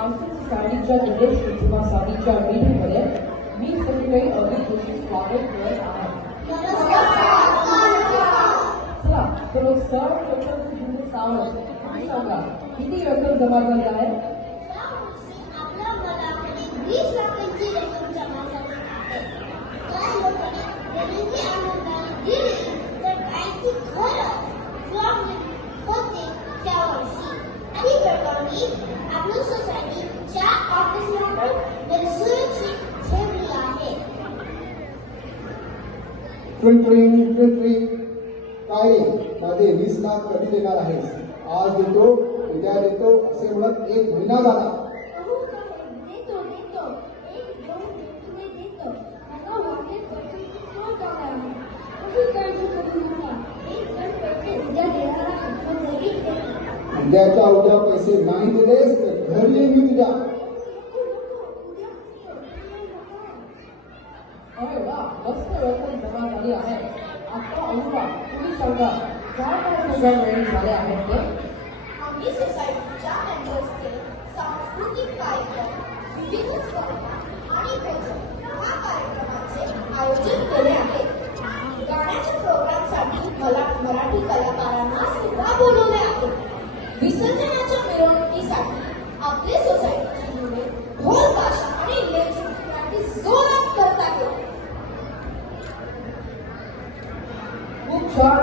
Arson सोसायटीच्या English कुटुंबासाठीच्या मीटिंगमध्ये मी सगळी अभिरुची स्वागत करत आहे. चला तर सर तुमचे सावध सांगा किती रक्कम जमा झाली आहे? काय माझे 20 लाख कधी देणार आहेस? आज देतो उद्या देतो असे म्हणत 1 महिना झाला. उद्याच्या उद्या पैसे नाही दिलेस तर घरी येईन मी तुझ्या. अरे वा, मस्त रक्कम जमा झाली आहे. आता अनुवा तुम्ही सांगा काय काय प्रोग्राम रेडी झाले आहेत ते? आम्ही सोसायटीच्या मेंबर्सचे सांस्कृतिक कार्यक्रम, विविध स्पर्धा आणि भोजन या कार्यक्रमाचे आयोजन केले आहे. गाण्याच्या प्रोग्रामसाठी मराठी कलाकारांना सुद्धा बोलवले आहे. विसर्जनाच्या मिरवणुकीसाठी आपले सोसायटीची मुले ढोल ताशा आणि लेझीम प्रॅक्टिस जोरात करत आहेत. खूप छान.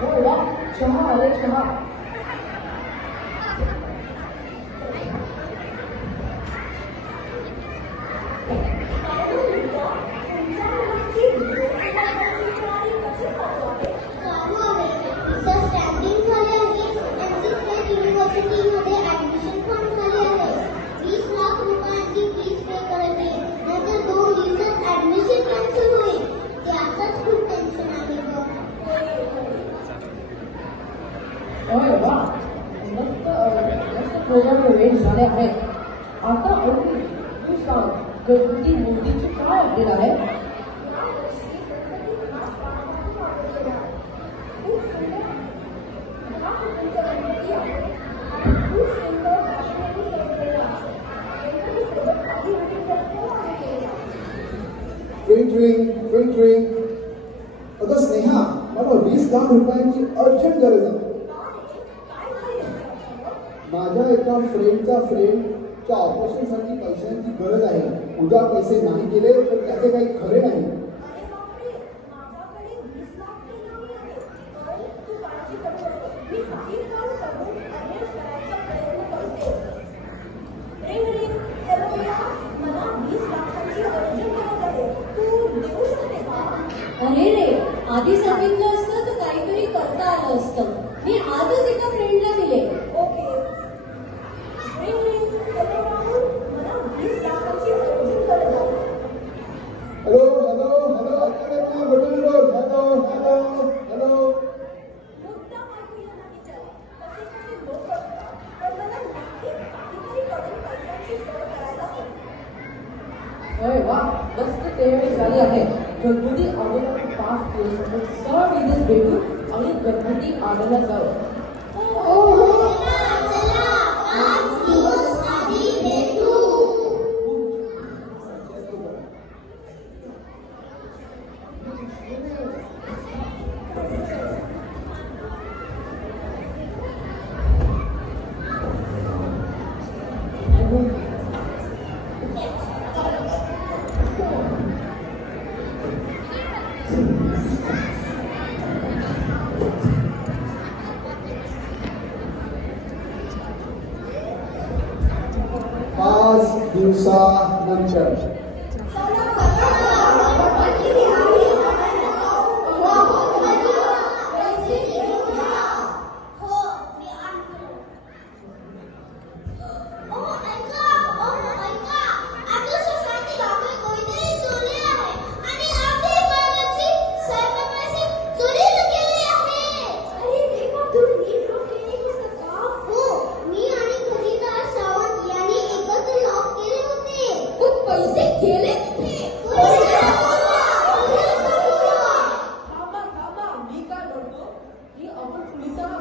हो वा, चहा आले चहा. अरे वा, मस्त प्रोग्राम रेडी झाले आहेत. आता तू सांग गणपती मूर्तीची काय अपडेट आहे? ट्रेन. अगं स्नेहा, मला 20 लाख रुपयांची अर्जंट गरज आहे. माझ्या एका फ्रेंडच्या ऑपरेशनसाठी पैशांची गरज आहे. उद्या पैसे नाही दिले तर त्याचे काही खरे नाही. अरे रे, आधी सांगितलं असतं तर काहीतरी करता आलं असतं. मी आजच एका फ्रेंडला दिले. ओके. मला 20 लाखांची अर्जंट गरज आहे. Hello academy button road. Hello. मुद्दा ऐकूया नाही त्याला. कसे लोक असतात. पण मला नक्की काहीतरी करून पैशांची सोय करायला हवी. अरे वा, मस्त तयारी झाली आहे. गणपती आगमन 5 दिवसांनी सर्व इथेच भेटू आणि गणपती आणायला जाऊ. दिवसानंतर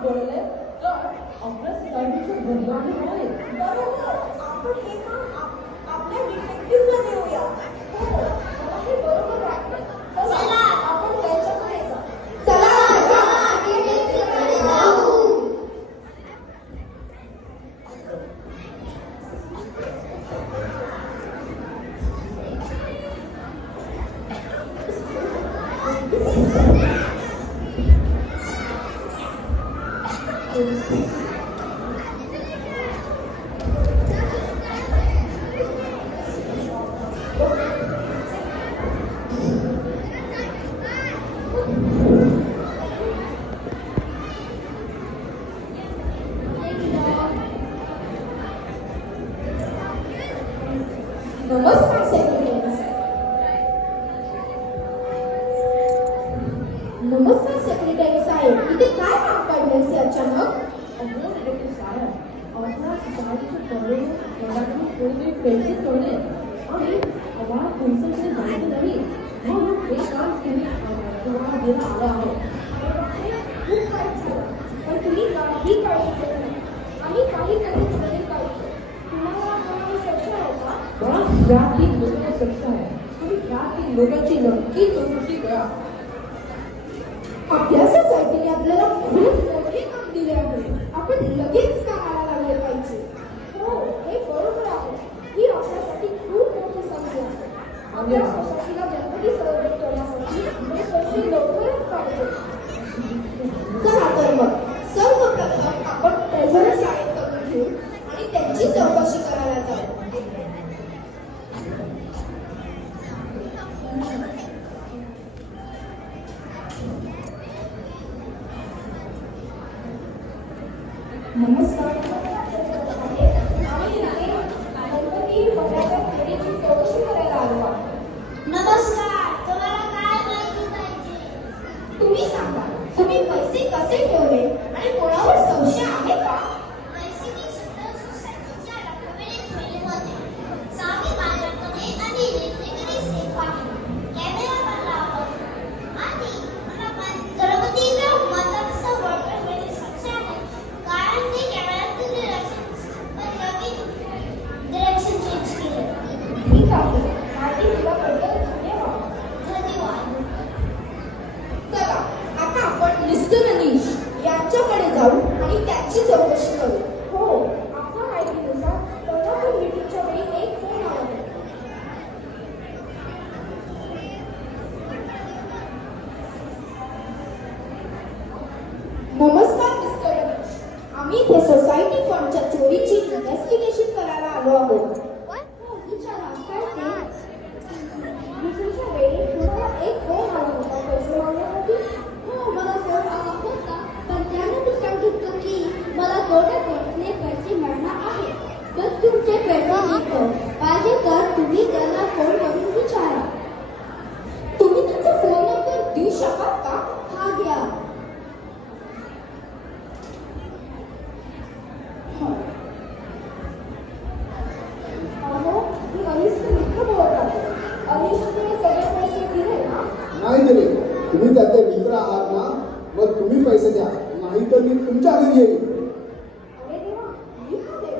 बोलले तर आपल्या सोसायटीची बदनामी होईल. बरोबर. आपण हे काम आपल्या डिटेक्टिव्हला देऊया. हो, मला हे बरोबर वाटतं. चला आपण त्यांच्याकडे जाऊ. चला नमस्कार सेक्रेटरी साहेब. नमस्कार सेक्रेटरी साहेब, इथे काय काम पडले असे अचानक? अगं डॉक्टर साहेब, आपल्या सोसायटीचे प्रॉब्लेम कोणी पैसे ठेवले आणि आम्हाला पैशाकडे जायचं नाही म्हणून हे काम तुम्हाला देणं आलं आहे. खूप वाईट झालं, पण तुम्ही काही काळजी घेत नाही. आम्ही काही करून बदल काढतो. तुम्हाला कोणावर संशय आहे का? मला या 3 लोकांना संशय आहे. तुम्ही या 3 लोकांची नक्की चौकशी करा. आपल्या सोसायटीने आपल्याला खूप मोठे काम दिले आहे. आपण लगेच कामाला लागले पाहिजे. हो, हे बरोबर आहे. ही आपल्यासाठी खूप मोठी संधी आहे. आपल्या सोसायटीला गणपती सेलिब्रेट करण्यासाठी हे पैसे लवकरच पाहिजे. चला तर मग सर्वप्रथम आपण ट्रेझरर साहेबकडून घेऊ आणि त्यांची चौकशी करायला जाऊ. नमस्कार. आम्ही इथे गणपती मंडळाच्या चोरीची चौकशी करायला आलो आहोत. नमस्कार, तुम्हाला काय माहिती पाहिजे? तुम्ही सांगा, तुम्ही पैसे कसे ठेवले आणि कोणावर संशय आहे का? पैसे मी सुंदर सोसायटीच्या रकमेने ठेवले होते. चावी माझ्याकडे आणि इलेक्ट्रिकली सेफ आहे. कॅमेरा पण लावतो आणि मला गणपतीच्या मंडळाचा वर्करमध्ये संशय आहे. कारण ते कॅमेऱ्यातून डिरेक्शन चेंज केले. ठीक आहे. माहिती दिल्याबद्दल धन्यवाद. धन्यवाद. चला आता आपण मिस्टर अनिश यांच्याकडे जाऊ आणि त्यांची चौकशी करू. हो, आपल्या माहितीनुसार कोल्हापूर मीटिंगच्या वेळी एक फोन आला होता. नमस्कार मिस्टर अनिश, आम्ही इथे सोसायटी फंडच्या चोरीची इन्व्हेस्टिगेशन करायला आलो आहोत. हो, विचारा काय ते? मीटिंगच्या वेळी तुम्हाला एक फोन आला होता पैसे मागण्यासाठी? हो, मला फोन आला होता, पण त्याने मी सांगितलं की मला थोड्या वेळाने पैसे मिळणार आहे. तर तुमचे पैसे नको पाहिजे तर तुम्ही त्यांना फोन करून विचारा. तुम्ही त्यांचा फोन नंबर देऊ शकाल का? हा घ्या. अहो, मी अनिशचे मित्र बोलत आहे. अनिशने सगळे पैसे दिले ना? नाही दिले. तुम्ही त्याचे मित्र आहात ना, मग तुम्ही पैसे द्या, नाही तर मी तुमच्या घरी येईल. अरे देवा, मी का देऊ?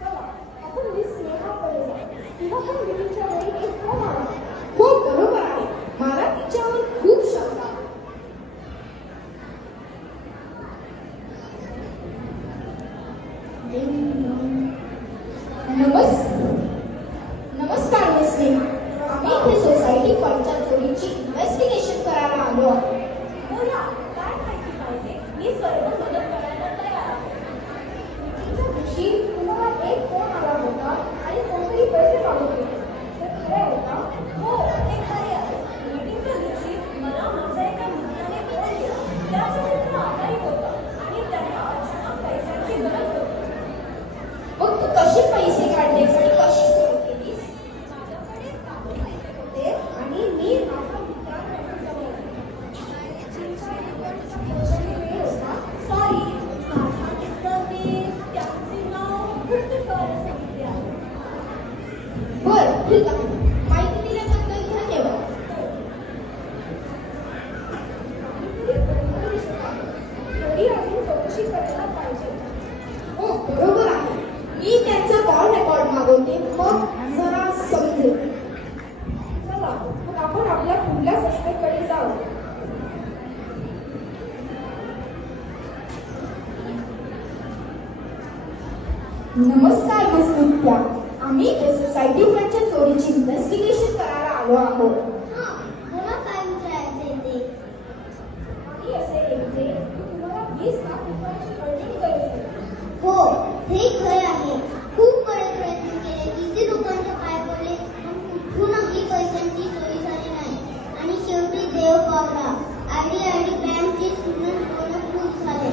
चला, आपण मिस स्नेहाकडे जाऊ. तिला पण मीटिंगच्या वेळी एक फोन आला. हो बरोबर आहे, मला तिच्यावर खूप शंका आहे. नमस्कार मिस नेहा, आम्ही इथे सोसायटी फंडच्या चोरीची इन्व्हेस्टिगेशन करायला आलो आहोत. बोला, काय माहिती पाहिजे? मी सर्व मदत करायला तयार आहे. मीटिंगच्या दिवशी तुम्हाला एक फोन आला होता आणि कोणतरी पैसे मागत होते. ते खरे आहे का? हो, ते खरे आहे. मीटिंगच्या दिवशी मला माझ्या एका मित्राने फोन केला. त्याचा मित्र आजारी होता आणि त्यांना अचानक पैशांची गरज होती. नमस्कार मिस नित्या. आम्ही सोसायटी फ्रंटच्या चोरीची इन्व्हेस्टिगेशन करायला आलो आहोत. हां, मला काय विचारायचंय ते. आम्ही असे ऐकले की तुम्हाला 20 लाख रुपयांची अर्जंट गरज आहे. हो, हे खरं आहे. खूप बरे प्रयत्न केले, किती लोकांच्या पाय पडले, पण कुठूनही पैशांची सोय झाली नाही. आणि शेवटी देव पावला. आयडी बँकचे स्टुडंट लोन खूप झाले.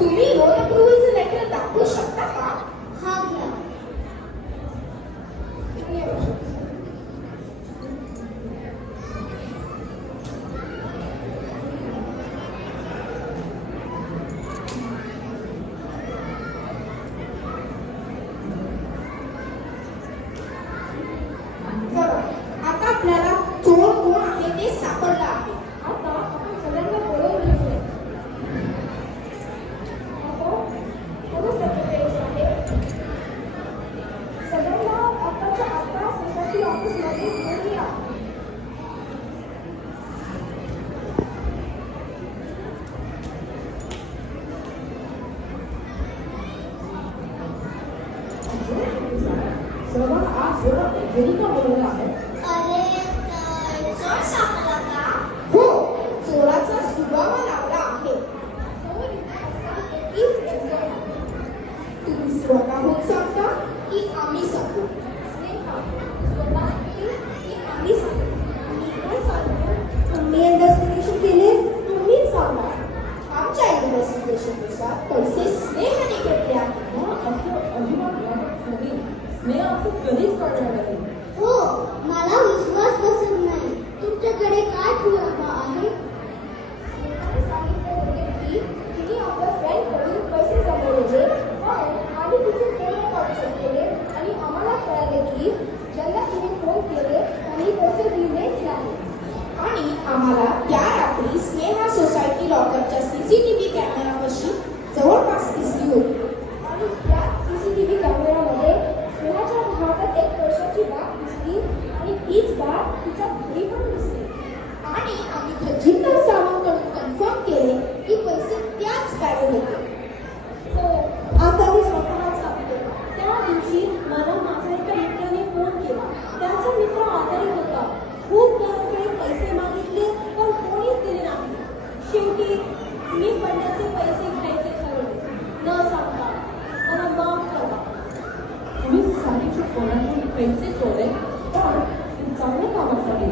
तुम्ही लोन अप्रुव्हलचं लेटर दाखवू शकता का? हा घ्या. चला, आता आपल्याला चोर कोण आहे ते सापडलं आहे. आता आपण सगळ्यांना बोलवून घेऊया. हॅलो सेक्रेटरी साहेब, सगळ्यांना आताच्या आता सोसायटी ऑफिसमध्ये घेऊन या. सर्वांना आज एवढं घरी का बोलवलं आहे? अरे, चोर सापडला का? हो, चोराचा सुबावा लावला आहे. चोर इथे असतात एकच एजंट. तुम्ही स्वतःहून सांगता की आम्ही सांगू? स्नेहा, स्वतः की आम्ही सांगू? आम्ही काय सांगू? आम्ही इन्व्हेस्टिगेशन केले, तुम्हीच सांगा. आमच्या इन्व्हेस्टिगेशननुसार पैसे स्नेहाने घेतले आहेत. असं अजिबात वाटत नाही. स्नेहा असं कधीच करणार नाही. हो, मला विश्वास बसत नाही. तुमच्याकडे काय पुरावा आहे? स्नेहाने सांगितले होते की तिने आपल्या फ्रेंडकडून पैसे जमवले, पण आधी तिचे फोन रेकॉर्ड चेक केले आणि आम्हाला कळले की ज्यांना तिने फोन केले त्यांनी पैसे दिलेच नाही. आणि आम्हाला त्या रात्री स्नेहा सोसायटी लॉकरच्या सीसीटीव्ही कॅमेरापाशी जवळपास दिसली होती. आणि त्या सीसीटीव्ही कॅमेरामध्ये स्नेहाच्या हातात 1 वर्षाची बॅग दिसली आणि तीच बॅग तिच्या घरी पण दिसली. आणि आम्ही खजिनदार सावंतकडून कन्फर्म केले की पैसे त्याच बॅगेत होते. हो, आता मी स्वतः सांगते. त्या दिवशी मला माझ्या एका मित्राने फोन केला. त्याचा मित्र आजारी होता. खूप वेळा पैसे मागितले पण कोणीच दिले नाही. शेवटी मी पडण्याचे पैसे घ्यायचे ठरवले. न सांगता मला माफ करा. तुम्ही साडीच्या कोणाकडून पैसे चोरले, पण ते चांगल्या कामासाठी.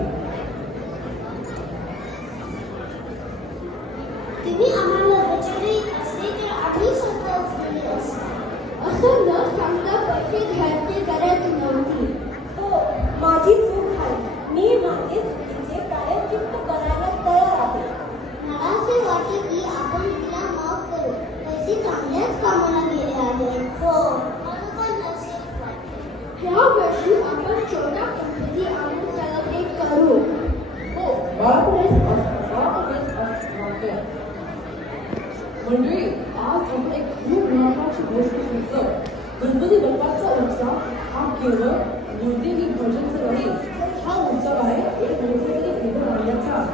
तुम्ही आम्हाला विचारले असते तर आम्ही स्वतः उचलले असते. असं न सांगता पैसे घ्यायची गरज नव्हती. हो, माझी चूक झाली. मी माझे चुकीचे प्रायश्चित्त करायला तयार आहे. मला असे वाटते की आपण तिला माफ करू. पैसे चांगल्याच कामाला गेले आहेत. हो, मला पण असेच वाटते. ह्या वर्षी आपण छोटा गणपती आणून सेलिब्रेट करू. हो, बाळापणीच वाटते. मंडळी, आज आपण एक खूप महत्वाची गोष्ट शिकलो. गणपती बाप्पाचा उत्सव हा केवळ मूर्ती विसर्जनचा नाही. हा उत्सव आहे एक मोठेतरी उभं राहण्याचा.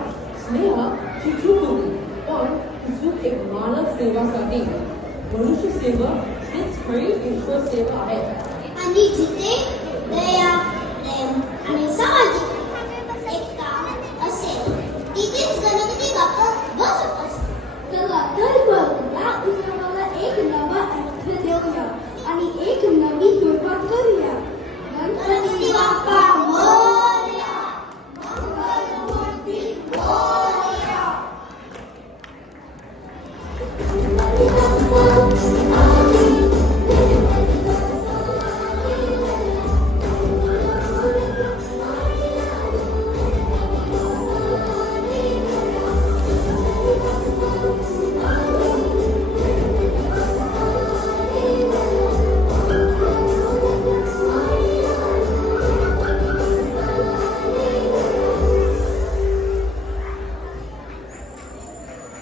स्नेहा ची चूक होती, पण ती चूक एक मानव सेवासाठी. मनुष्य सेवा हीच खरी ईश्वर सेवा आहे. आणि जिथे दया, प्रेम आणि समाज